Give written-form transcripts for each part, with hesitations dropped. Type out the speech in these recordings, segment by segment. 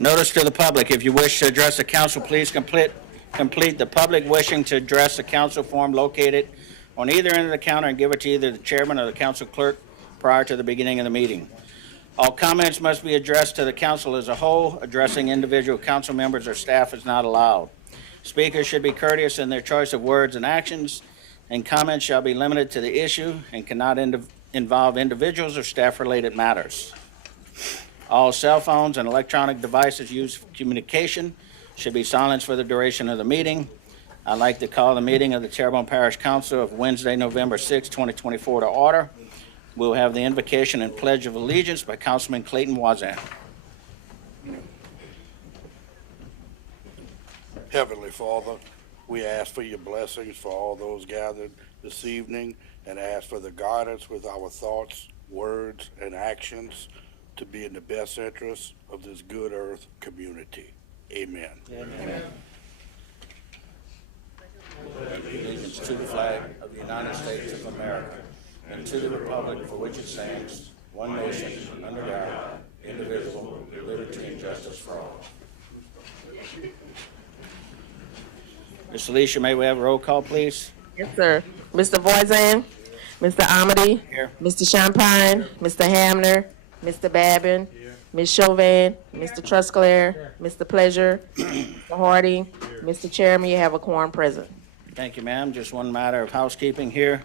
Notice to the public, if you wish to address the council, please complete the public wishing to address the council form located on either end of the counter and give it to either the chairman or the council clerk prior to the beginning of the meeting. All comments must be addressed to the council as a whole. Addressing individual council members or staff is not allowed. Speakers should be courteous in their choice of words and actions, and comments shall be limited to the issue and cannot involve individuals or staff-related matters. All cell phones and electronic devices used for communication should be silenced for the duration of the meeting. I'd like to call the meeting of the Terrebonne Parish Council of Wednesday, November 6, 2024 to order. We'll have the invocation and pledge of allegiance by Councilman Clayton Wazan. Heavenly Father, we ask for your blessings for all those gathered this evening and ask for the guidance with our thoughts, words, and actions to be in the best interest of this good earth community. Amen. Amen. Allegiance to the flag of the United States of America and to the republic for which it stands, one nation, under God, indivisible, with liberty and justice for all. Ms. Alicia, may we have a roll call, please? Yes, sir. Mr. Voisin, Mr. Amity, Here. Mr. Champagne, Mr. Hamner, Mr. Babin, Ms. Chauvin, Mr. Trusclair, Mr. Pleasure, Mr. Hardy, Mr. Chairman, you have a quorum present. Thank you, ma'am. Just one matter of housekeeping here.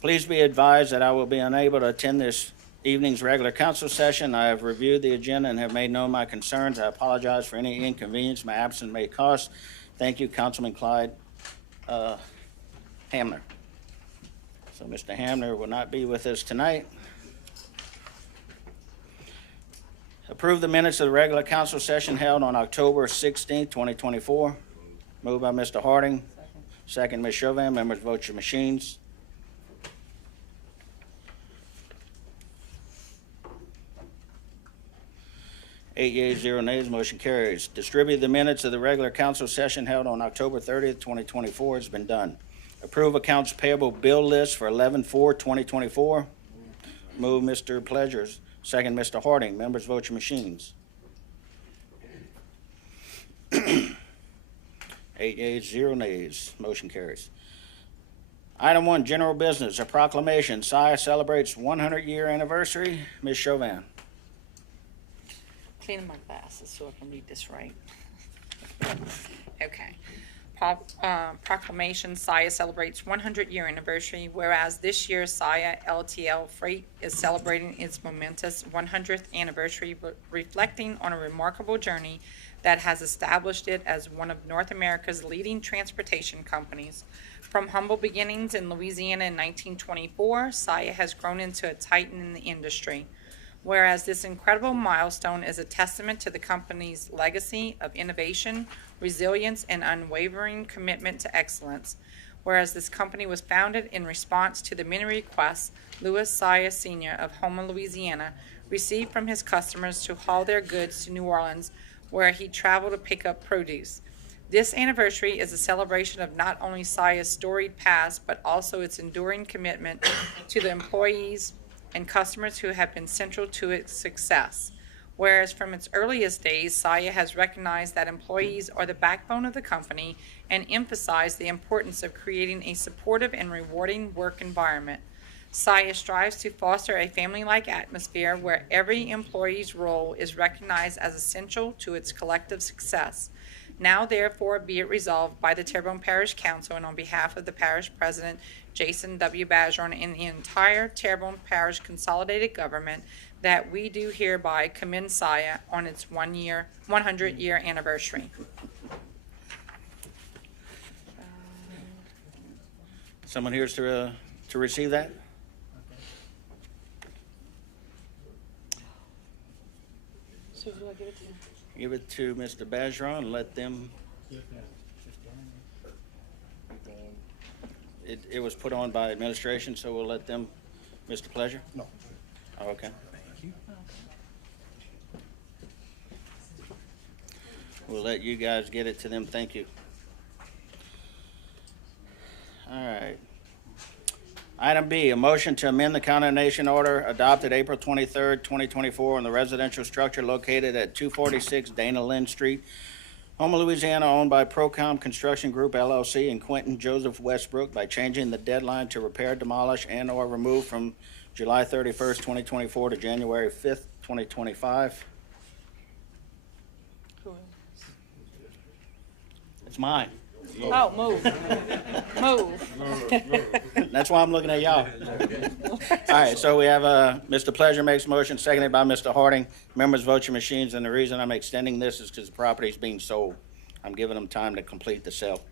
Please be advised that I will be unable to attend this evening's regular council session. I have reviewed the agenda and have made known my concerns. I apologize for any inconvenience my absence may cause. Thank you, Councilman Clyde Hamner. So Mr. Hamner will not be with us tonight. Approve the minutes of the regular council session held on October 16, 2024. Moved by Mr. Harding. Second, Ms. Chauvin. Members, vote your machines. Eight yeas, 0 nays, motion carries. Distribute the minutes of the regular council session held on October 30th, 2024 has been done. Approve accounts payable bill list for 11/4/2024. Move Mr. Pleasures. Second, Mr. Harding. Members, vote your machines. 8 yeas, 0 nays, motion carries. Item 1, general business, a proclamation. SIA celebrates 100-year anniversary. Ms. Chauvin. Cleaning my glasses so I can read this right. Okay. Proclamation, SIA celebrates 100-year anniversary, whereas this year SIA LTL Freight is celebrating its momentous 100th anniversary, reflecting on a remarkable journey that has established it as one of North America's leading transportation companies. From humble beginnings in Louisiana in 1924, SIA has grown into a titan in the industry. Whereas this incredible milestone is a testament to the company's legacy of innovation, resilience, and unwavering commitment to excellence. Whereas this company was founded in response to the many requests Louis SIA Sr. of Houma, Louisiana, received from his customers to haul their goods to New Orleans, where he traveled to pick up produce. This anniversary is a celebration of not only SIA's storied past, but also its enduring commitment to the employees and customers who have been central to its success. Whereas from its earliest days, SIA has recognized that employees are the backbone of the company and emphasized the importance of creating a supportive and rewarding work environment. SIA strives to foster a family-like atmosphere where every employee's role is recognized as essential to its collective success. Now, therefore, be it resolved by the Terrebonne Parish Council and on behalf of the Parish President, Jason W. Bajon, and the entire Terrebonne Parish Consolidated Government, that we do hereby commend SIA on its 100-year anniversary. Someone here to receive that? So who do I give it to? Give it to Mr. Bajon and let them. It was put on by administration, so we'll let them. Mr. Pleasure? No. Oh, okay. Thank you. We'll let you guys get it to them. Thank you. All right. Item B, a motion to amend the condemnation order adopted April 23rd, 2024 on the residential structure located at 246 Dana Lynn Street, Houma, Louisiana, owned by Procom Construction Group LLC and Quentin Joseph Westbrook by changing the deadline to repair, demolish, and/or remove from July 31st, 2024 to January 5th, 2025. It's mine. Oh, move. Move. That's why I'm looking at y'all. All right, so we have Mr. Pleasure makes a motion, seconded by Mr. Harding. Members, vote your machines, and the reason I'm extending this is because the property is being sold. I'm giving them time to complete the sale.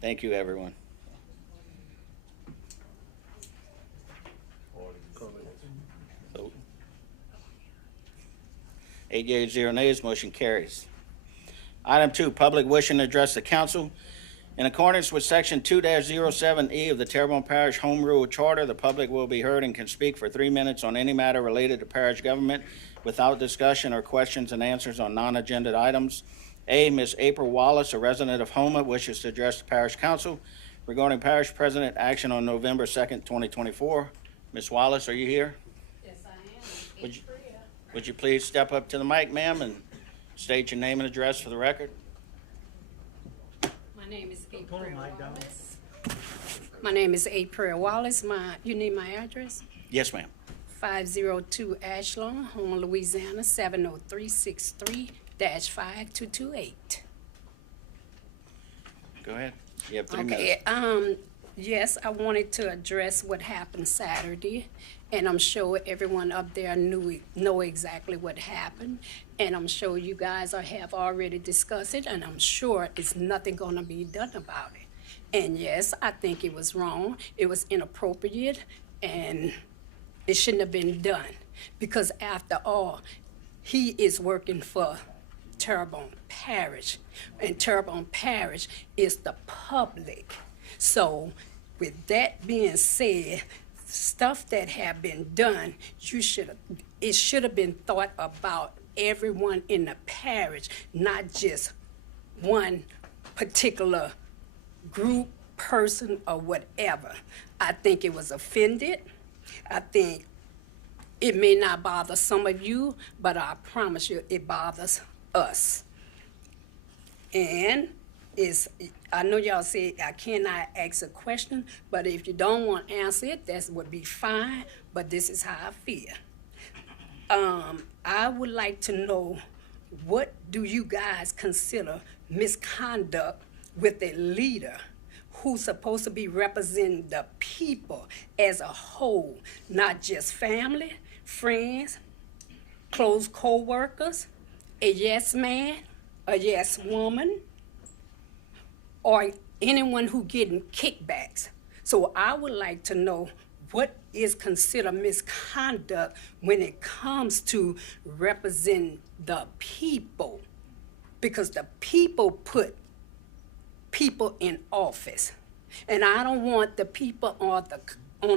Thank you, everyone. Vote. 8 yeas, 0 nays, motion carries. Item 2, public wishing to address the council. In accordance with Section 2-07E of the Terrebonne Parish Home Rule Charter, the public will be heard and can speak for 3 minutes on any matter related to parish government without discussion or questions and answers on non-agenda items. A, Ms. April Wallace, a resident of Houma, wishes to address the parish council regarding parish president action on November 2nd, 2024. Ms. Wallace, are you here? Yes, I am. Would you please step up to the mic, ma'am, and state your name and address for the record? My name is April Wallace. My name is April Wallace. You need my address? Yes, ma'am. 502 Ashlawn, Houma, Louisiana, 70363-5228. Go ahead. You have 3 minutes. Okay, yes, I wanted to address what happened Saturday, and I'm sure everyone up there know exactly what happened, and I'm sure you guys have already discussed it, and I'm sure it's nothing gonna be done about it. And yes, I think it was wrong, it was inappropriate, and it shouldn't have been done, because after all, he is working for Terrebonne Parish, and Terrebonne Parish is the public. So with that being said, stuff that have been done, it should have been thought about everyone in the parish, not just one particular group, person, or whatever. I think it was offended. I think it may not bother some of you, but I promise you it bothers us. And I know y'all say I cannot ask a question, but if you don't want to answer it, that would be fine, but this is how I feel. I would like to know, what do you guys consider misconduct with a leader who's supposed to be representing the people as a whole, not just family, friends, close co-workers, a yes man, a yes woman, or anyone who getting kickbacks. So I would like to know what is considered misconduct when it comes to representing the people, because the people put people in office. And I don't want the people on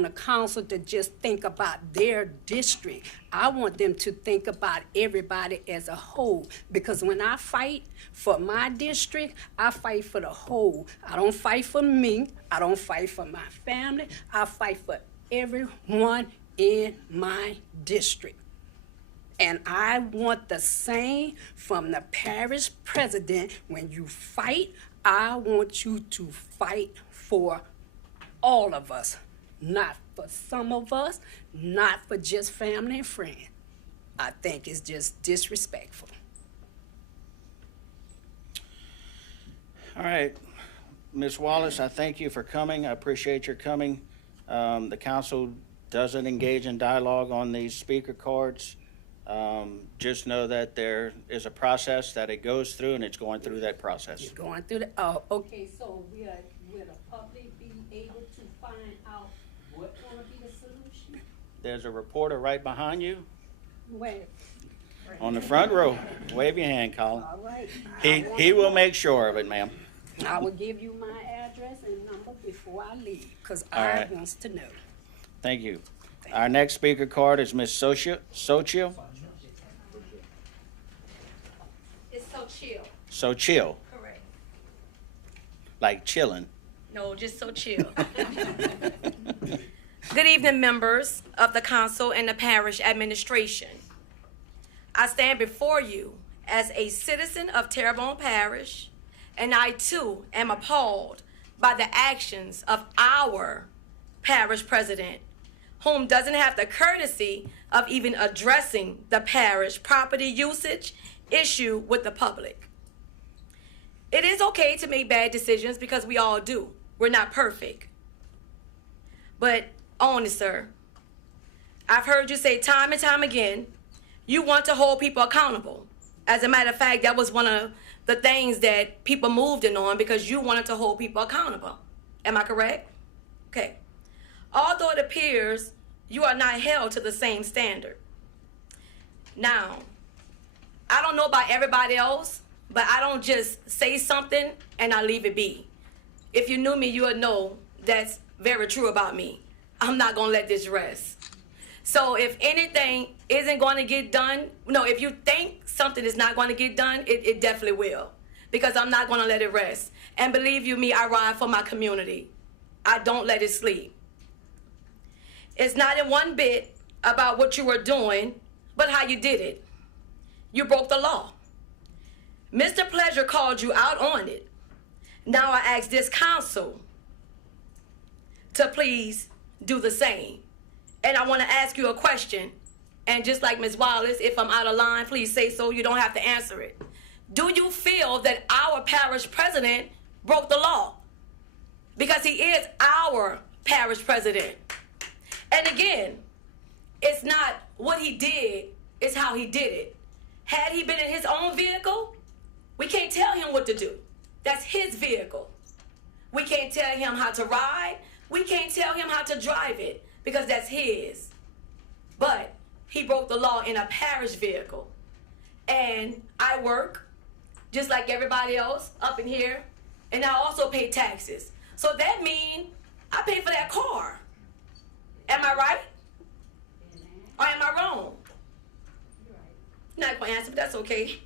the council to just think about their district. I want them to think about everybody as a whole, because when I fight for my district, I fight for the whole. I don't fight for me. I don't fight for my family. I fight for everyone in my district. And I want the same from the parish president. When you fight, I want you to fight for all of us, not for some of us, not for just family and friends. I think it's just disrespectful. All right, Ms. Wallace, I thank you for coming. I appreciate your coming. The council doesn't engage in dialogue on these speaker cards. Just know that there is a process that it goes through, and it's going through that process. You're going through the, oh, okay, so will the public be able to find out what's gonna be the solution? There's a reporter right behind you Where? on the front row. Wave your hand, Colin. All right. He will make sure of it, ma'am. I will give you my address and number before I leave, because All I right. wants to know. Thank you. Our next speaker card is Ms. Sochio. It's so chill. So chill, Correct. like chilling. No, just so chill. Good evening, members of the council and the parish administration. I stand before you as a citizen of Terrebonne Parish, and I too am appalled by the actions of our parish president, whom doesn't have the courtesy of even addressing the parish property usage issue with the public. It is okay to make bad decisions because we all do. We're not perfect. But honest, sir, I've heard you say time and time again, you want to hold people accountable. As a matter of fact, that was one of the things that people moved in on because you wanted to hold people accountable. Am I correct? Okay. Although it appears you are not held to the same standard. Now, I don't know about everybody else, but I don't just say something and I leave it be. If you knew me, you would know that's very true about me. I'm not going to let this rest. So if anything isn't going to get done, no, if you think something is not going to get done, it definitely will. Because I'm not going to let it rest. And believe you me, I ride for my community. I don't let it sleep. It's not in one bit about what you were doing, but how you did it. You broke the law. Mr. Pleasure called you out on it. Now I ask this council to please do the same. And I want to ask you a question. And just like Ms. Wallace, if I'm out of line, please say so. You don't have to answer it. Do you feel that our parish president broke the law? Because he is our parish president. And again, it's not what he did, it's how he did it. Had he been in his own vehicle, we can't tell him what to do. That's his vehicle. We can't tell him how to ride. We can't tell him how to drive it because that's his. But he broke the law in a parish vehicle. And I work just like everybody else up in here. And I also pay taxes. So that means I pay for that car. Am I right? Or am I wrong? Not going to answer, but that's okay.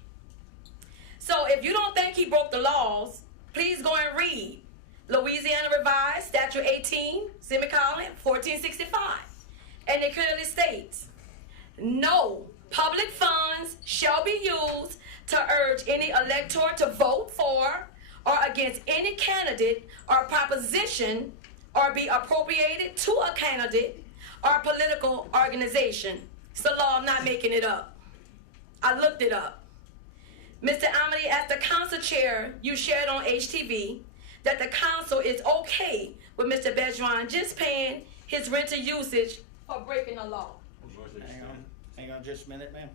So if you don't think he broke the laws, please go and read Louisiana Revised Statute 18, semicolon, 1465. And it clearly states, no public funds shall be used to urge any elector to vote for or against any candidate or proposition or be appropriated to a candidate or political organization. It's the law, I'm not making it up. I looked it up. Mr. Amity, as the council chair, you shared on HTV that the council is okay with Mr. Bergeron just paying his rental usage for breaking the law. Hang on just a minute, ma'am.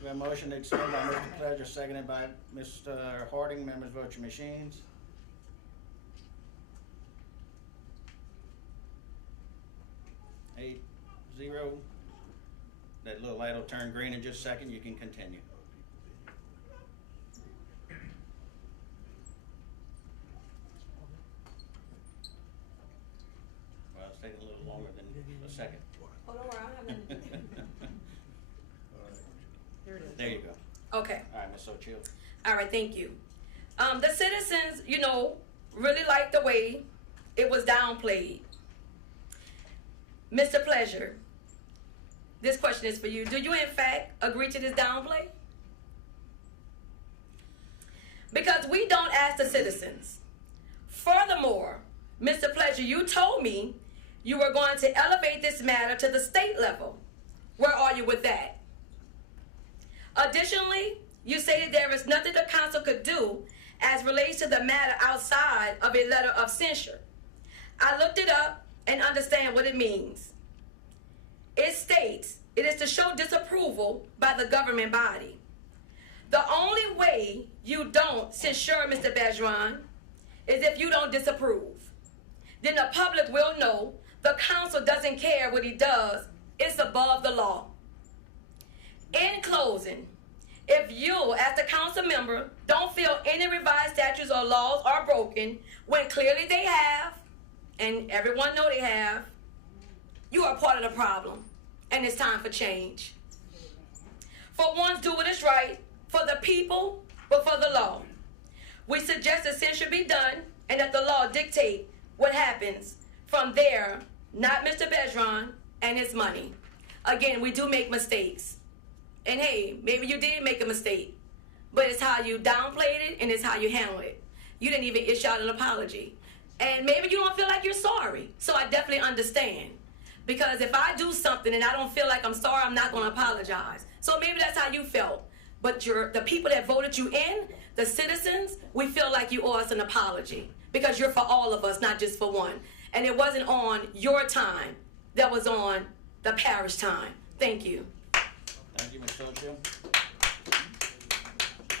We have a motion to extend by Mr. Pleasure, seconded by Mr. Harding. Members, vote your machines. Eight, zero. That little light will turn green in just a second. You can continue. Well, it's taking a little longer than a second. Oh, don't worry, I don't have nothing to do. There you go. Okay. All right, Ms. O'Chill. All right, thank you. The citizens, really liked the way it was downplayed. Mr. Pleasure, this question is for you. Do you, in fact, agree to this downplay? Because we don't ask the citizens. Furthermore, Mr. Pleasure, you told me you were going to elevate this matter to the state level. Where are you with that? Additionally, you stated there is nothing the council could do as relates to the matter outside of a letter of censure. I looked it up and understand what it means. It states it is to show disapproval by the government body. The only way you don't censure Mr. Bergeron is if you don't disapprove. Then the public will know the council doesn't care what he does. It's above the law. In closing, if you, as the council member, don't feel any revised statutes or laws are broken, when clearly they have, and everyone know they have, you are part of the problem, and it's time for change. For once, do what is right, for the people, but for the law. We suggest that censure be done and that the law dictate what happens from there, not Mr. Bedron and his money. Again, we do make mistakes. And hey, maybe you did make a mistake, but it's how you downplayed it and it's how you handle it. You didn't even issue out an apology. And maybe you don't feel like you're sorry. So I definitely understand. Because if I do something and I don't feel like I'm sorry, I'm not going to apologize. So maybe that's how you felt. But the people that voted you in, the citizens, we feel like you owe us an apology. Because you're for all of us, not just for one. And it wasn't on your time. That was on the parish time. Thank you. Thank you, Ms. Socio.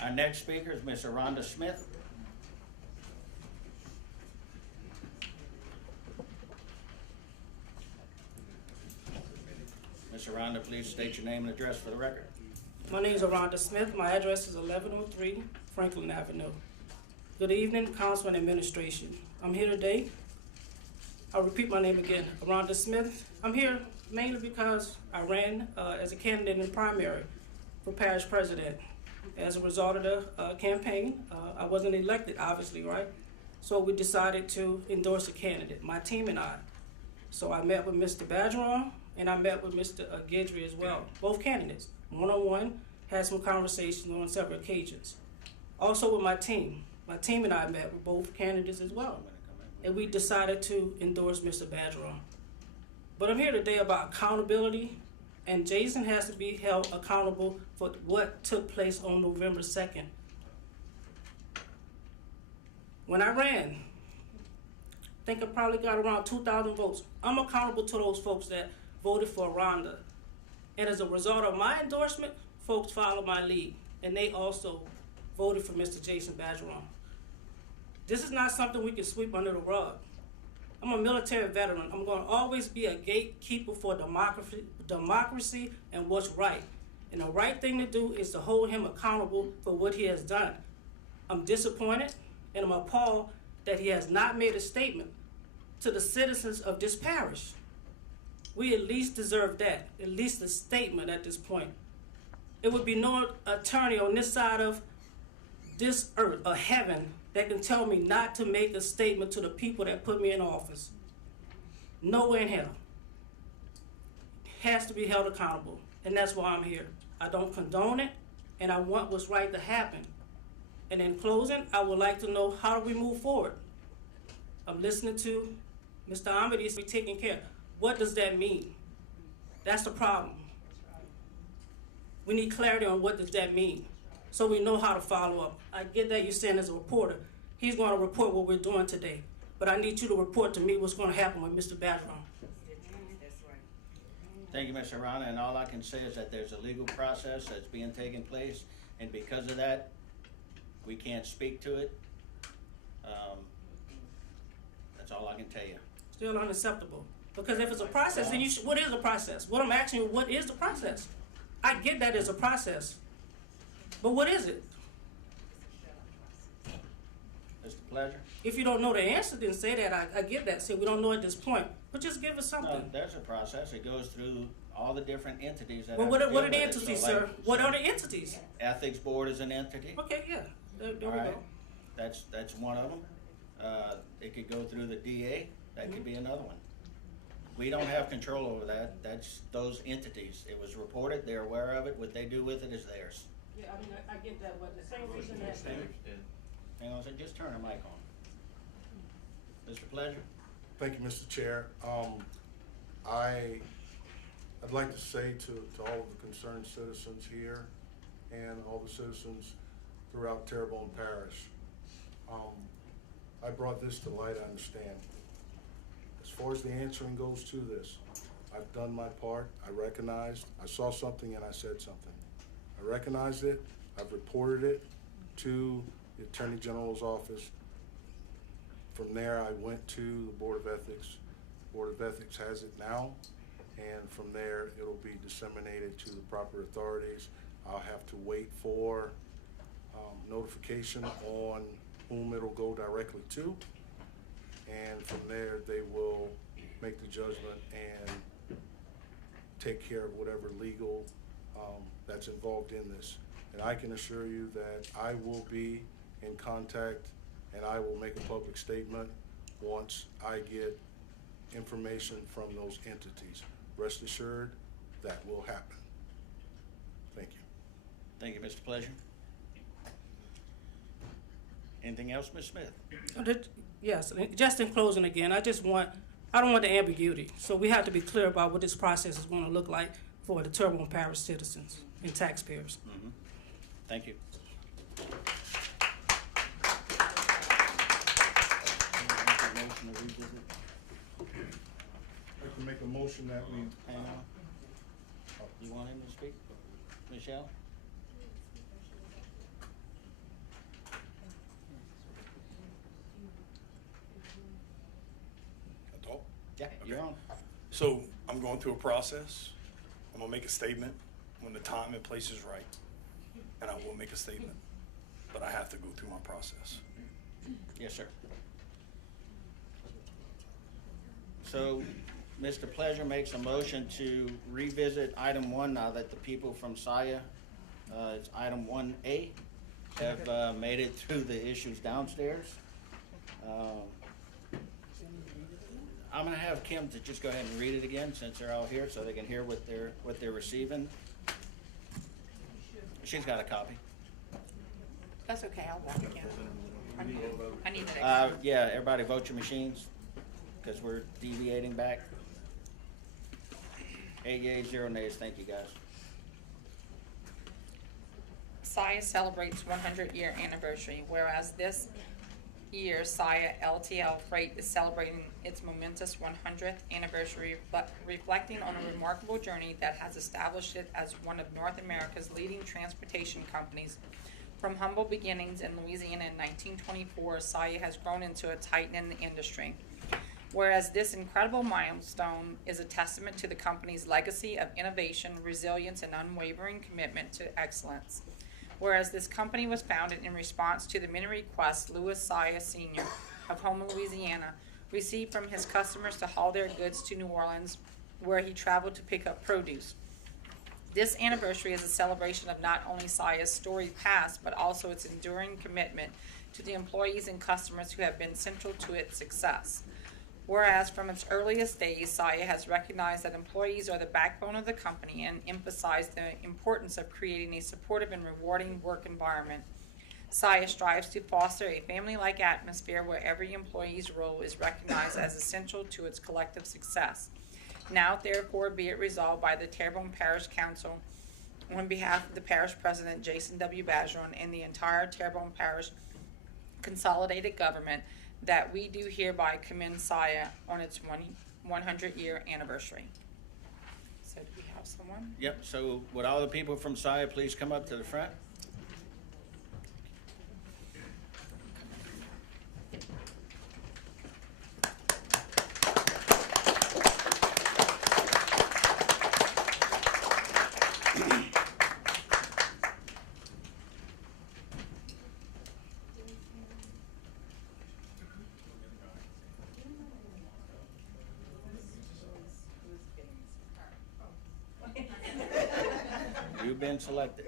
Our next speaker is Ms. Rhonda Smith. Ms. Rhonda, please state your name and address for the record. My name is Rhonda Smith. My address is 1103 Franklin Avenue. Good evening, Council and Administration. I'm here today. I'll repeat my name again, Rhonda Smith. I'm here mainly because I ran as a candidate in the primary for parish president. As a result of the campaign, I wasn't elected, obviously, right? So we decided to endorse a candidate, my team and I. So I met with Mr. Badgeron and I met with Mr. Guidry as well, both candidates, one-on-one, had some conversations on several occasions. Also with my team and I met with both candidates as well. And we decided to endorse Mr. Badgeron. But I'm here today about accountability, and Jason has to be held accountable for what took place on November 2nd. When I ran, I think I probably got around 2,000 votes. I'm accountable to those folks that voted for Rhonda. And as a result of my endorsement, folks followed my lead, and they also voted for Mr. Jason Badgeron. This is not something we can sweep under the rug. I'm a military veteran. I'm going to always be a gatekeeper for democracy and what's right. And the right thing to do is to hold him accountable for what he has done. I'm disappointed and I'm appalled that he has not made a statement to the citizens of this parish. We at least deserve that, at least a statement at this point. It would be no attorney on this side of this earth or heaven that can tell me not to make a statement to the people that put me in office. Nowhere in hell. Has to be held accountable, and that's why I'm here. I don't condone it, and I want what's right to happen. And in closing, I would like to know, how do we move forward? I'm listening to Mr. Ahmed, he's taking care. What does that mean? That's the problem. We need clarity on what does that mean, so we know how to follow up. I get that you're saying as a reporter, he's going to report what we're doing today, but I need you to report to me what's going to happen with Mr. Badgeron. Thank you, Mr. Rhonda, and all I can say is that there's a legal process that's being taken place, and because of that, we can't speak to it. That's all I can tell you. Still unacceptable. Because if it's a process, then what is the process? What I'm asking you, what is the process? I get that it's a process, but what is it? Mr. Pleasure? If you don't know the answer, then say that. I get that. Say we don't know at this point, but just give us something. No, there's a process. It goes through all the different entities that Well, have what to are deal the with it. entities, So, like, sir? What are the entities? Ethics Board is an entity. Okay, yeah. There All we right. go. That's one of them. It could go through the DA. That could be another one. We don't have control over that. That's those entities. It was reported. They're aware of it. What they do with it is theirs. Yeah, I mean, I get that, but the same reason that. Hang on a second. Just turn the mic on. Mr. Pleasure? Thank you, Mr. Chair. I'd like to say to all of the concerned citizens here and all the citizens throughout Terrebonne Parish, I brought this to light, I understand. As far as the answering goes to this, I've done my part. I recognized, I saw something and I said something. I recognized it, I've reported it to the Attorney General's office. From there, I went to the Board of Ethics. Board of Ethics has it now, and from there, it'll be disseminated to the proper authorities. I'll have to wait for notification on whom it'll go directly to, and from there, they will make the judgment and take care of whatever legal that's involved in this. And I can assure you that I will be in contact and I will make a public statement once I get information from those entities. Rest assured, that will happen. Thank you. Thank you, Mr. Pleasure. Anything else, Ms. Smith? Yes, just in closing again, I don't want the ambiguity. So we have to be clear about what this process is going to look like for the Terrebonne Parish citizens and taxpayers. Thank you. I'd like to make a motion that we, Hang on. You want him to speak? Michelle? Adult? Yeah, you're on. So I'm going through a process. I'm gonna make a statement when the time and place is right. And I will make a statement, but I have to go through my process. Yes, sir. So, Mr. Pleasure makes a motion to revisit item 1 now that the people from SIA, it's item 1A, have made it through the issues downstairs. I'm gonna have Kim to just go ahead and read it again since they're all here so they can hear what they're receiving. She's got a copy. That's okay, I'll walk again. I need that. Yeah, everybody vote your machines, because we're deviating back. 8 yeas, 0 nays, thank you, guys. SIA celebrates 100-year anniversary, whereas this year SIA LTL Freight is celebrating its momentous 100th anniversary, but reflecting on a remarkable journey that has established it as one of North America's leading transportation companies. From humble beginnings in Louisiana in 1924, SIA has grown into a titan in the industry. Whereas this incredible milestone is a testament to the company's legacy of innovation, resilience, and unwavering commitment to excellence. Whereas this company was founded in response to the many requests Louis SIA Sr. of Houma, Louisiana, received from his customers to haul their goods to New Orleans, where he traveled to pick up produce. This anniversary is a celebration of not only SIA's storied past, but also its enduring commitment to the employees and customers who have been central to its success. Whereas from its earliest days, SIA has recognized that employees are the backbone of the company and emphasized the importance of creating a supportive and rewarding work environment. SIA strives to foster a family-like atmosphere where every employee's role is recognized as essential to its collective success. Now, therefore, be it resolved by the Terrebonne Parish Council, on behalf of the Parish President, Jason W. Bajeron, and the entire Terrebonne Parish Consolidated Government, that we do hereby commend SIA on its 100-year anniversary. So do we have someone? Yep, so would all the people from SIA please come up to the front? You've been selected.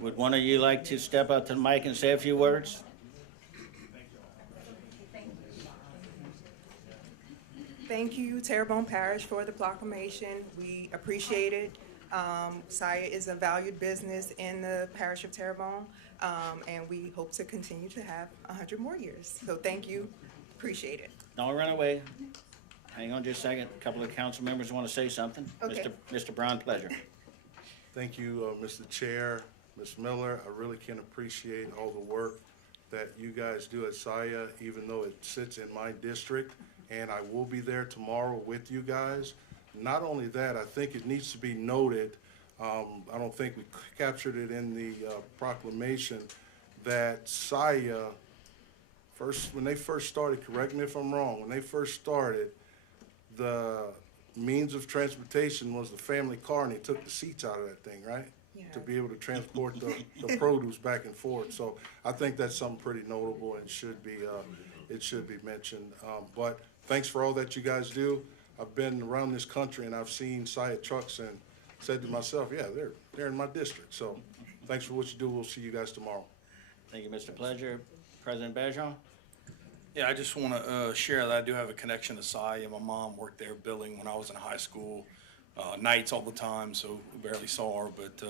Would one of you like to step up to the mic and say a few words? Thank you, Terrebonne Parish, for the proclamation. We appreciate it. SIA is a valued business in the parish of Terrebonne, and we hope to continue to have 100 more years. So thank you, appreciate it. Don't run away. Hang on just a second. A couple of council members want to say something. Okay. Mr. Brown, pleasure. thank you, Mr. Chair, Ms. Miller. I really can appreciate all the work that you guys do at SIA, even though it sits in my district, and I will be there tomorrow with you guys. Not only that, I think it needs to be noted, I don't think we captured it in the proclamation, that SIA, when they first started, correct me if I'm wrong, when they first started, the means of transportation was the family car, and he took the seats out of that thing, right? To be able to transport the produce back and forth. So I think that's something pretty notable and it should be mentioned. But thanks for all that you guys do. I've been around this country and I've seen Saya trucks and said to myself, yeah, they're in my district. So thanks for what you do. We'll see you guys tomorrow. Thank you, Mr. Pledger. President Bergeron? Yeah, I just want to share that I do have a connection to Saya. My mom worked there billing when I was in high school, nights all the time, so barely saw her. But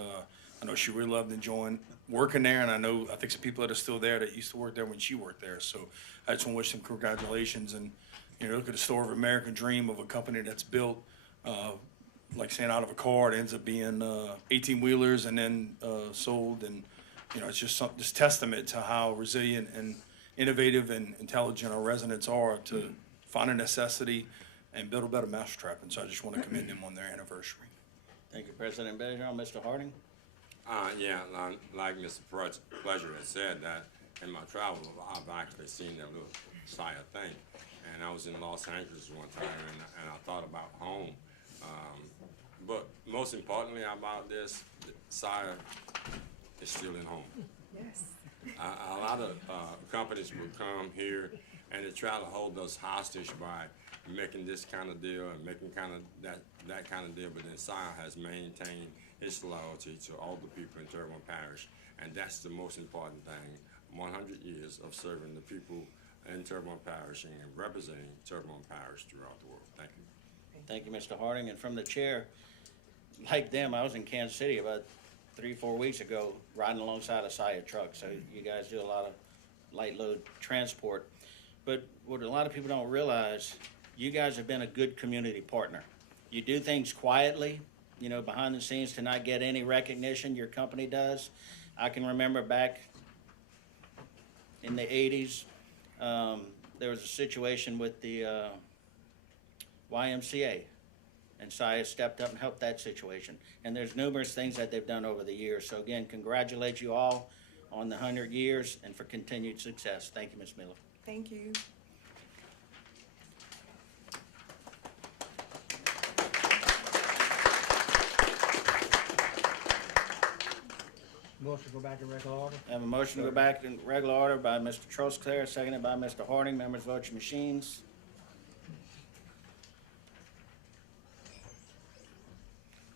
I know she really loved enjoying working there, and I think some people that are still there that used to work there when she worked there. So I just want to wish them congratulations. And look at the story of American Dream of a company that's built, like saying out of a car, it ends up being 18-wheelers and then sold. And it's just testament to how resilient and innovative and intelligent our residents are to find a necessity and build a better mousetrap. And so I just want to commend them on their anniversary. Thank you, President Bergeron. Mr. Harding? Yeah, like Mr. Pleasure has said, that in my travels, I've actually seen that little Saya thing. And I was in Los Angeles one time, and I thought about home. But most importantly about this, Saya is still in home. Yes. A lot of companies will come here and they try to hold us hostage by making this kind of deal and making kind of that kind of deal, but then Saya has maintained its loyalty to all the people in Terrebonne Parish, and that's the most important thing. 100 years of serving the people in Terrebonne Parish and representing Terrebonne Parish throughout the world. Thank you. Thank you, Mr. Harding. And from the chair, like them, I was in Kansas City about 3-4 weeks ago riding alongside a Saya truck. So you guys do a lot of light load transport. But what a lot of people don't realize, you guys have been a good community partner. You do things quietly, behind the scenes to not get any recognition. Your company does. I can remember back in the 80s, there was a situation with the YMCA, and Saya stepped up and helped that situation. And there's numerous things that they've done over the years. So again, congratulate you all on the 100 years and for continued success. Thank you, Ms. Miller. Thank you. Motion to go back to regular order. I have a motion to go back in regular order by Mr. Trosclair, seconded by Mr. Harding. Members, vote your machines.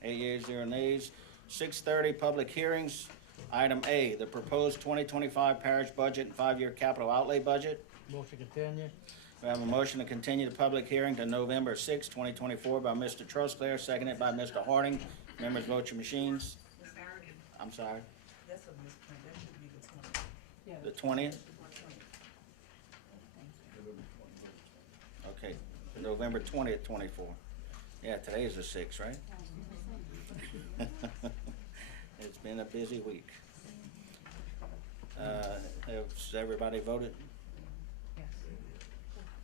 8 yeas, 0 nays. 6:30, public hearings. Item A, the proposed 2025 parish budget and 5-year capital outlay budget. Motion continue. We have a motion to continue the public hearing to November 6, 2024 by Mr. Trosclair, seconded by Mr. Harding. Members, vote your machines. I'm sorry. That's a misprint, that should be the 20th. The 20th? Okay, November 20th, 24. Yeah, today is the 6th, right? It's been a busy week. Has everybody voted?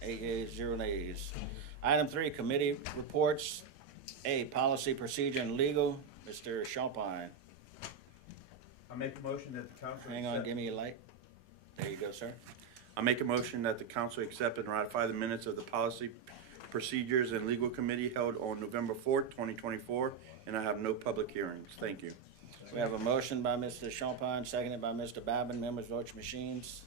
8 yeas, 0 nays. Item 3, committee reports. A, policy, procedure, and legal. Mr. Champagne. I make a motion that the council. Hang on, give me a light. There you go, sir. I make a motion that the council accept and ratify the minutes of the Policy, Procedures, and Legal Committee held on November 4th, 2024, and I have no public hearings. Thank you. We have a motion by Mr. Champagne, seconded by Mr. Babin. Members, vote your machines.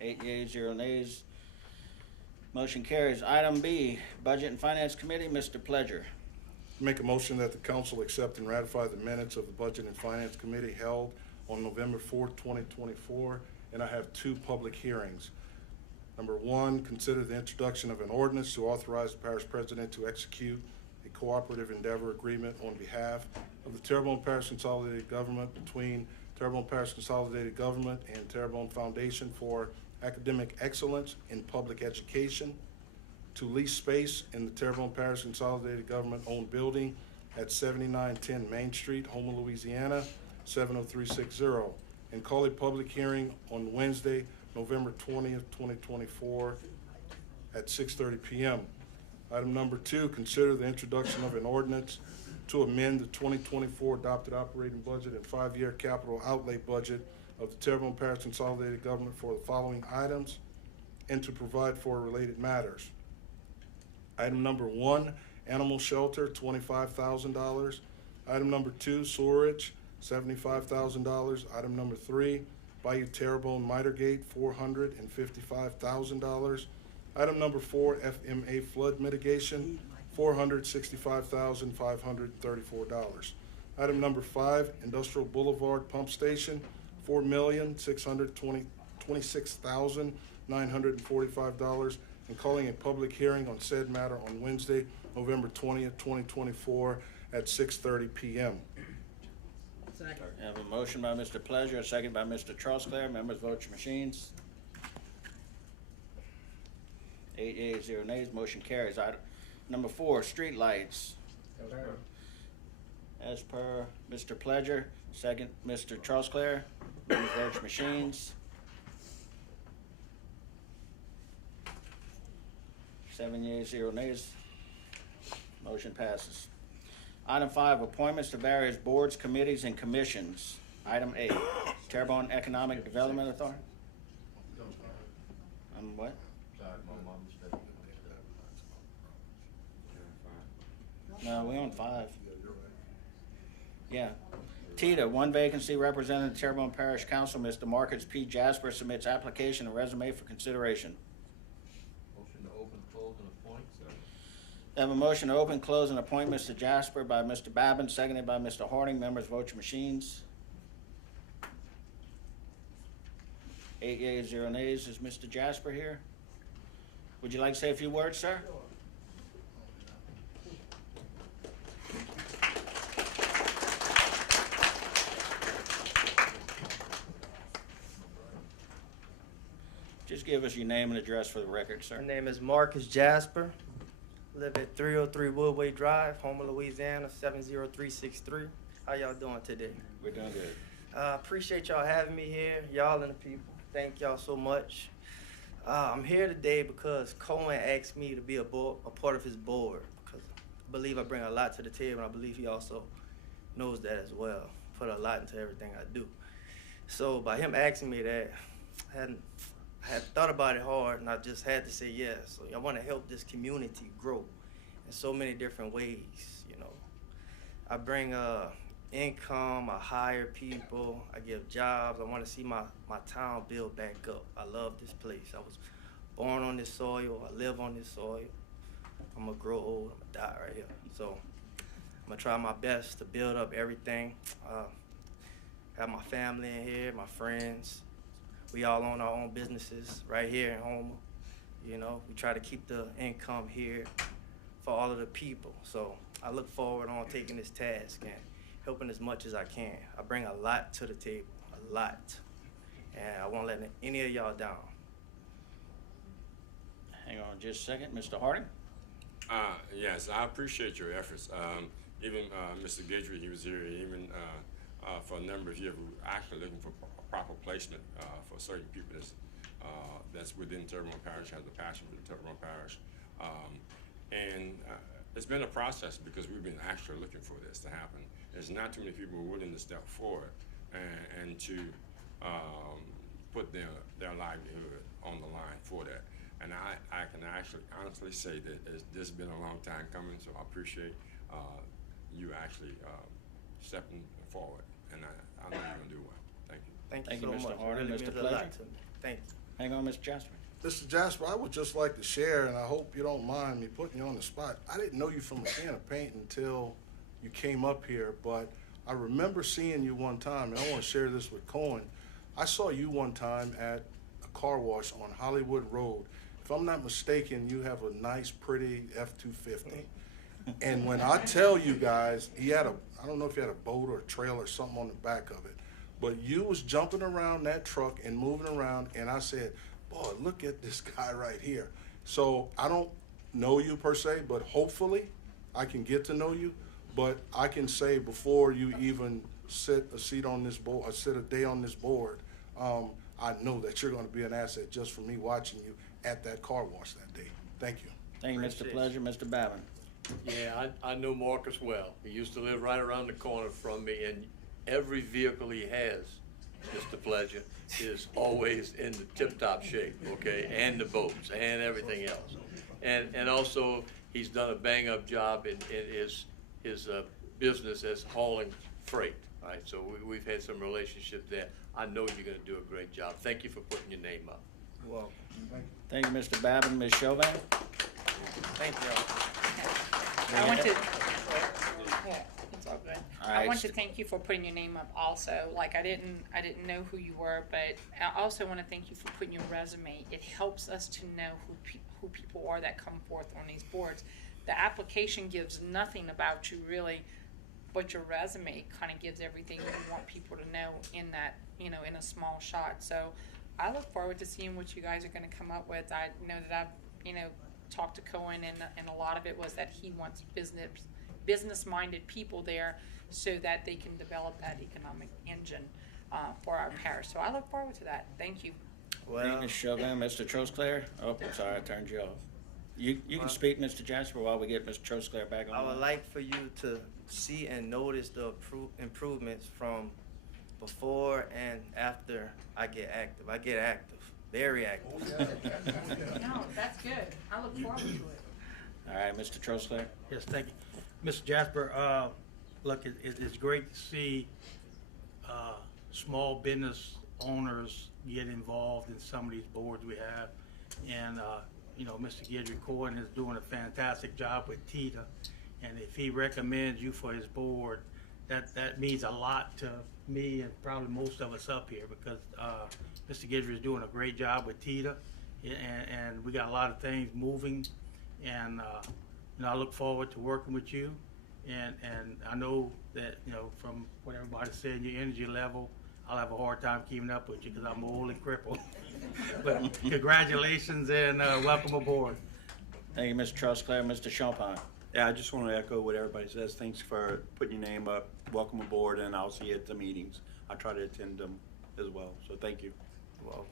8 yeas, 0 nays. Motion carries. Item B, Budget and Finance Committee, Mr. Pledger. Make a motion that the council accept and ratify the minutes of the Budget and Finance Committee held on November 4th, 2024, and I have 2 public hearings. Number 1, consider the introduction of an ordinance to authorize the parish president to execute a cooperative endeavor agreement on behalf of the Terrebonne Parish Consolidated Government between Terrebonne Parish Consolidated Government and Terrebonne Foundation for Academic Excellence in Public Education to lease space in the Terrebonne Parish Consolidated Government-owned building at 7910 Main Street, Houma, Louisiana, 70360, and call a public hearing on Wednesday, November 20th, 2024 at 6:30 p.m. Item number 2, consider the introduction of an ordinance to amend the 2024 adopted operating budget and 5-year capital outlay budget of the Terrebonne Parish Consolidated Government for the following items. and to provide for related matters. Item number 1, animal shelter, $25,000. Item number 2, sewerage, $75,000. Item number 3, Bayou Terrebonne Miter Gate, $455,000. Item number 4, FMA flood mitigation, $465,534. Item number 5, Industrial Boulevard Pump Station, $4,626,945, and calling a public hearing on said matter on Wednesday, November 20th, 2024, at 6:30 p.m. I have a motion by Mr. Pleasure, a second by Mr. Trosclair. Members, vote your machines. 8 yeas, 0 nays, motion carries. Item number 4, street lights. As per Mr. Pleasure, second Mr. Trosclair. Members, vote your machines. 7 yeas, 0 nays. Motion passes. Item 5, appointments to various boards, committees, and commissions. Item A, Terrebonne Economic Development Authority. What? No, we're on 5. Yeah. TITA, 1 vacancy, representing Terrebonne Parish Council, Mr. Marcus P. Jasper submits application and resume for consideration. Motion to open, close, and appoint. I have a motion to open, close, and appoint Mr. Jasper by Mr. Babin, seconded by Mr. Harding. Members, vote your machines. 8 yeas, 0 nays. Is Mr. Jasper here? Would you like to say a few words, sir? Just give us your name and address for the record, sir. My name is Marcus Jasper. Live at 303 Woodway Drive, Homer, Louisiana, 70363. How y'all doing today? We're doing good. Appreciate y'all having me here, y'all and the people. Thank y'all so much. I'm here today because Cohen asked me to be a part of his board, because I believe I bring a lot to the table, and I believe he also knows that as well. Put a lot into everything I do. So by him asking me that, I had thought about it hard, and I just had to say yes. So I want to help this community grow in so many different ways, you know. I bring income, I hire people, I give jobs. I want to see my town build back up. I love this place. I was born on this soil. I live on this soil. I'm going to grow old. I'm going to die right here. So I'm going to try my best to build up everything. Have my family in here, my friends. We all own our own businesses right here in Homer. You know, we try to keep the income here for all of the people. So I look forward on taking this task and helping as much as I can. I bring a lot to the table, a lot. And I won't let any of y'all down. Hang on just a second. Mr. Harding? Yes, I appreciate your efforts. Even Mr. Guidry, he was here, even for a number of years, we were actually looking for proper placement for certain people that's within Terrebonne Parish, has a passion for the Terrebonne Parish. It's been a process because we've been actually looking for this to happen. There's not too many people willing to step forward and to put their livelihood on the line for that. And I can actually honestly say that this has been a long time coming, so I appreciate you actually stepping forward, and I know you're going to do well. Thank you. Thank you so Mr. much. Harding. It really Mr. means a Pleasure? lot to me. Thank you. Hang on, Mr. Jasper. Mr. Jasper, I would just like to share, and I hope you don't mind me putting you on the spot. I didn't know you from a can of paint until you came up here, but I remember seeing you one time, and I want to share this with Cohen. I saw you one time at a car wash on Hollywood Road. If I'm not mistaken, you have a nice, pretty F-250. And when I tell you guys, he had I don't know if he had a boat or a trailer or something on the back of it, but you was jumping around that truck and moving around, and I said, boy, look at this guy right here. So I don't know you per se, but hopefully I can get to know you. But I can say before you even sit a seat on this board, or sit a day on this board, I know that you're going to be an asset just for me watching you at that car wash that day. Thank you. Thank you, Mr. Pleasure. Mr. Babin? Yeah, I know Marcus well. He used to live right around the corner from me, and every vehicle he has Mr. Pleasure, is always in the tip-top shape, okay, and the boats and everything else. And also, he's done a bang-up job in his business as hauling freight, all right? So we've had some relationships there. I know you're gonna do a great job. Thank you for putting your name up. Well, Thank you, Mr. Babin. Ms. Chauvin? thank you. I want to, yeah, it's all good. All I right. want to thank you for putting your name up also. Like, I didn't know who you were, but I also want to thank you for putting your resume. It helps us to know who people are that come forth on these boards. The application gives nothing about you really, but your resume kind of gives everything you want people to know in that, in a small shot. So I look forward to seeing what you guys are going to come up with. I know that I've, talked to Cohen, and a lot of it was that he wants business-minded people there so that they can develop that economic engine for our parish. So I look forward to that. Thank you. Thank you, Ms. Chauvin. Mr. Trosclair? Oh, I'm sorry, I turned you off. You can speak, Mr. Jasper, while we get Mr. Trosclair back on. I would like for you to see and notice the improvements from before and after I get active. I get active, very active. No, that's good. I look forward to it. All right, Mr. Trosclair? Yes, thank you. Mr. Jasper, look, it's great to see small business owners get involved in some of these boards we have. And, Mr. Guidry Cohen is doing a fantastic job with TITA. And if he recommends you for his board, that means a lot to me and probably most of us up here, because Mr. Guidry is doing a great job with TITA. And we got a lot of things moving. And I look forward to working with you. And I know that, from what everybody said, your energy level, I'll have a hard time keeping up with you because I'm old and crippled. But congratulations and welcome aboard. Thank you, Mr. Trosclair. Mr. Champagne? Yeah, I just want to echo what everybody says. Thanks for putting your name up. Welcome aboard, and I'll see you at the meetings. I try to attend them as well, so thank you. Well,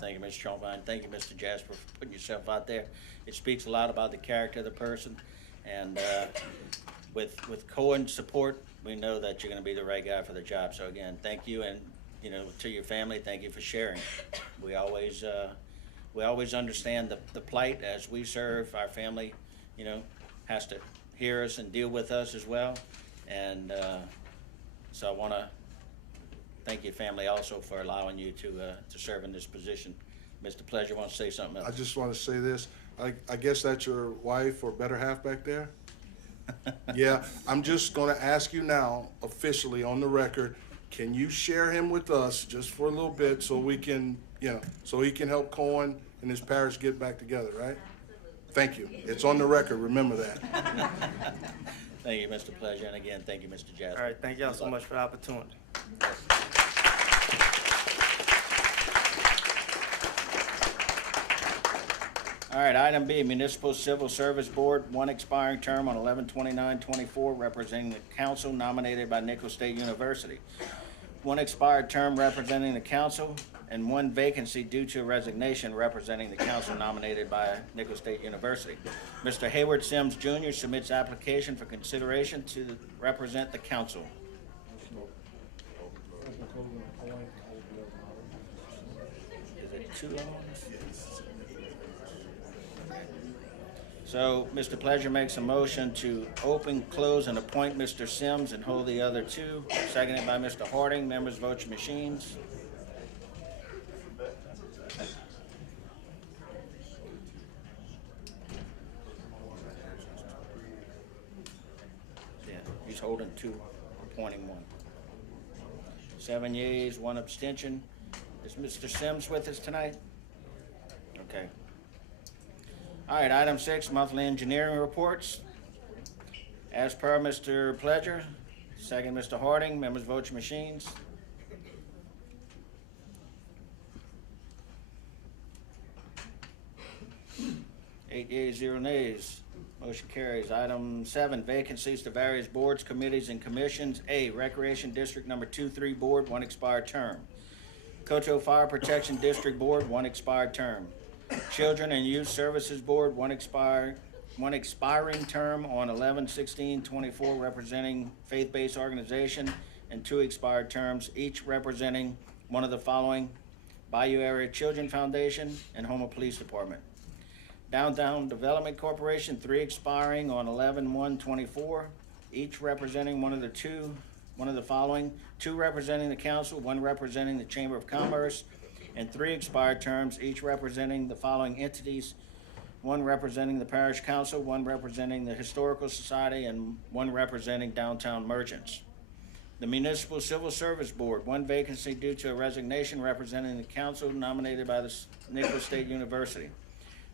Thank you, Mr. Chauvin. Thank you, Mr. Jasper, for putting yourself out there. It speaks a lot about the character of the person. And with Cohen's support, we know that you're going to be the right guy for the job. So again, thank you, and to your family, thank you for sharing. We always understand the plight as we serve. Our family, has to hear us and deal with us as well. And so I want to thank your family also for allowing you to serve in this position. Mr. Pleasure wants to say something else. I just want to say this. I guess that's your wife or better half back there? Yeah, I'm just going to ask you now, officially on the record, can you share him with us just for a little bit so we can, so he can help Cohen and his parish get back together, right? Thank you. It's on the record. Remember that. Thank you, Mr. Pleasure. And again, thank you, Mr. Jasper. all right, thank y'all so much for the opportunity. All right, item B, Municipal Civil Service Board, one expiring term on 11/29/24, representing the council nominated by Nicholls State University. One expired term representing the council, and one vacancy due to resignation representing the council nominated by Nicholls State University. Mr. Hayward Sims Jr. submits application for consideration to represent the council. Is it too long? So, Mr. Pleasure makes a motion to open, close, and appoint Mr. Sims and hold the other two. Seconded by Mr. Harding. Members vote your machines. Yeah, he's holding two, appointing one. 7 yeas, 1 abstention. Is Mr. Sims with us tonight? Okay. All right, item 6, monthly engineering reports. As per Mr. Pleasure, second Mr. Harding, members vote your machines. Eight yeas, 0 nays. Motion carries. Item 7, vacancies to various boards, committees, and commissions. A, Recreation District Number 2-3 Board, 1 expired term. Coteau Fire Protection District Board, 1 expired term. Children and Youth Services Board, one expiring term on 11/16/24, representing faith-based organization, and 2 expired terms, each representing one of the following: Bayou Area Children Foundation and Houma Police Department. Downtown Development Corporation, 3 expiring on 11/1/24, each representing one of the following: 2 representing the council, 1 representing the Chamber of Commerce, and 3 expired terms, each representing the following entities: 1 representing the Parish Council, 1 representing the Historical Society, and 1 representing Downtown Merchants. The Municipal Civil Service Board, 1 vacancy due to a resignation representing the council nominated by the Nicholas State University.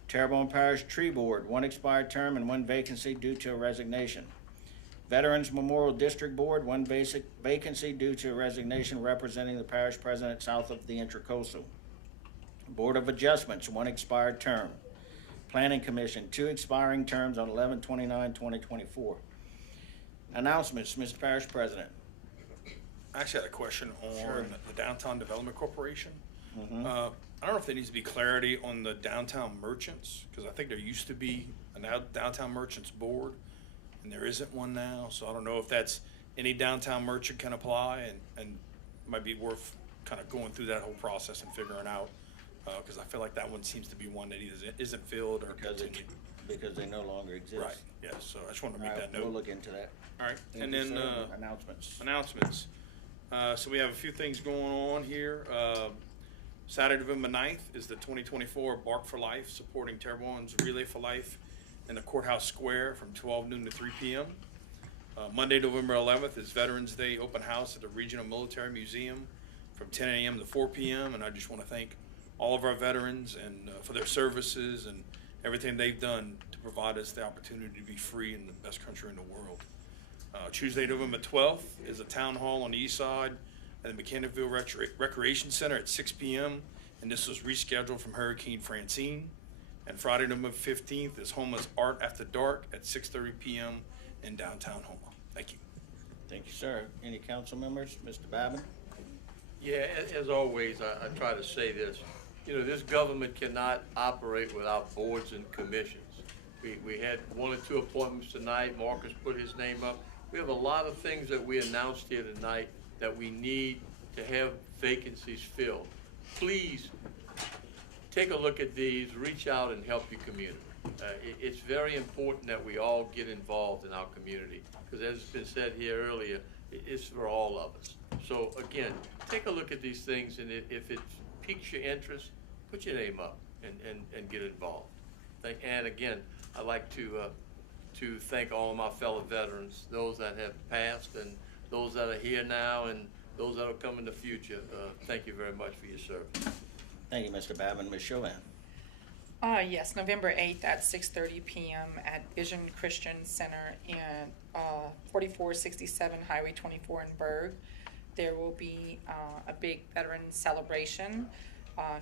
Terrebonne Parish Tree Board, 1 expired term and 1 vacancy due to a resignation. Veterans Memorial District Board, 1 vacancy due to a resignation representing the parish president south of the Intracoastal. Board of Adjustments, 1 expired term. Planning Commission, 2 expiring terms on 11/29/2024. Announcements, Mr. Parish President. I actually had a question Sure. on the Downtown Development Corporation. Mhm. I don't know if there needs to be clarity on the downtown merchants, because I think there used to be a downtown merchants board, and there isn't one now. So I don't know if that's any downtown merchant can apply, and might be worth kind of going through that whole process and figuring out, because I feel like that one seems to be one that either isn't filled or continued. Because they no longer exist. Right, yeah, so I just wanted to make All that right, note. we'll look into that. All right, Thank and you, then, sir. Announcements. Announcements. So we have a few things going on here. Saturday, November 9th is the 2024 Bark for Life, supporting Terrebonne's Relay for Life in the Courthouse Square from 12 noon to 3 p.m. Monday, November 11th is Veterans Day Open House at the Regional Military Museum from 10 a.m. to 4 p.m. And I just want to thank all of our veterans and for their services and everything they've done to provide us the opportunity to be free in the best country in the world. Tuesday, November 12th is a town hall on the east side at the Mechanicsville Recreation Center at 6 p.m. And this was rescheduled from Hurricane Francine. And Friday, November 15th is Homa's Art After Dark at 6:30 p.m. in downtown Homa. Thank you. Thank you, sir. Any council members? Mr. Babin? Yeah, as always, I try to say this. You know, this government cannot operate without boards and commissions. We had 1 or 2 appointments tonight. Marcus put his name up. We have a lot of things that we announced here tonight that we need to have vacancies filled. Please take a look at these, reach out and help your community. It's very important that we all get involved in our community, because as has been said here earlier, it's for all of us. So again, take a look at these things, and if it piques your interest, put your name up and get involved. And again, I'd like to thank all of my fellow veterans, those that have passed and those that are here now and those that will come in the future. Thank you very much for your service. Thank you, Mr. Babin. Ms. Chauvin? Yes, November 8th at 6:30 p.m. at Vision Christian Center in 4467 Highway 24 in Berg. There will be a big veteran celebration.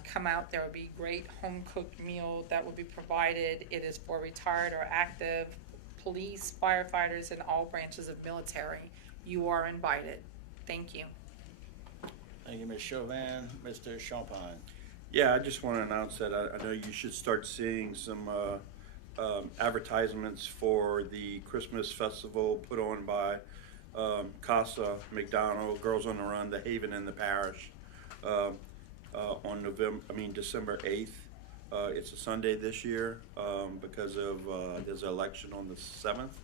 Come out, there will be great home-cooked meal that will be provided. It is for retired or active police, firefighters, and all branches of military. You are invited. Thank you. Thank you, Ms. Chauvin. Mr. Champagne? Yeah, I just want to announce that I know you should start seeing some advertisements for the Christmas festival put on by Casa McDonald, Girls on the Run, the Haven and the Parish, on December 8th. It's a Sunday this year because of there's an election on the 7th.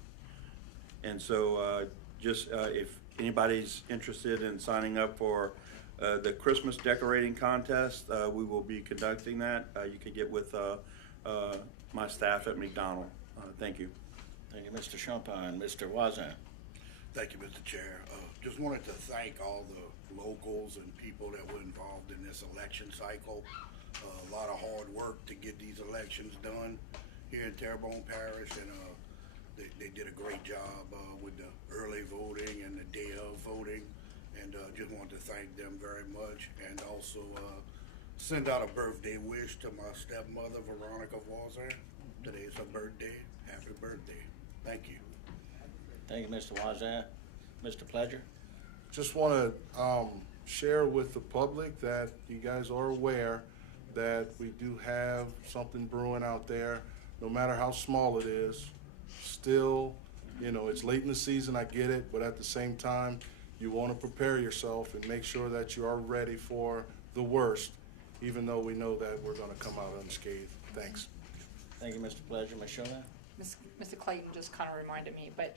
And so if anybody's interested in signing up for the Christmas decorating contest, we will be conducting that. You can get with my staff at McDonald. Thank you. Thank you, Mr. Champagne. Mr. Wazan? Thank you, Mr. Chair. Just wanted to thank all the locals and people that were involved in this election cycle. A lot of hard work to get these elections done here in Terrebonne Parish, and they did a great job with the early voting and the day of voting, and just wanted to thank them very much, and also send out a birthday wish to my stepmother, Veronica Wazan. Today's her birthday. Happy birthday. Thank you. Thank you, Mr. Wazan. Mr. Pledger? Just want to share with the public that you guys are aware that we do have something brewing out there, no matter how small it is. Still, it's late in the season, I get it, but at the same time, you want to prepare yourself and make sure that you are ready for the worst, even though we know that we're going to come out unscathed. Thanks. Thank you, Mr. Pleasure. Ms. Chauvin? Mr. Clayton just kind of reminded me, but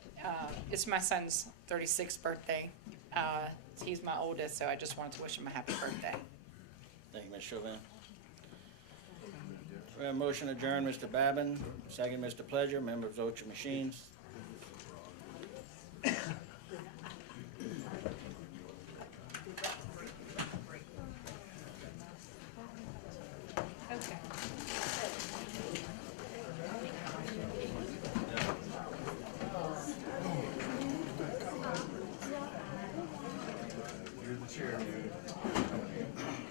it's my son's 36th birthday. He's my oldest, so I just wanted to wish him a happy birthday. Thank you, Ms. Chauvin. We have a motion adjourned, Mr. Babin, second, Mr. Pleasure. Members, vote your machines.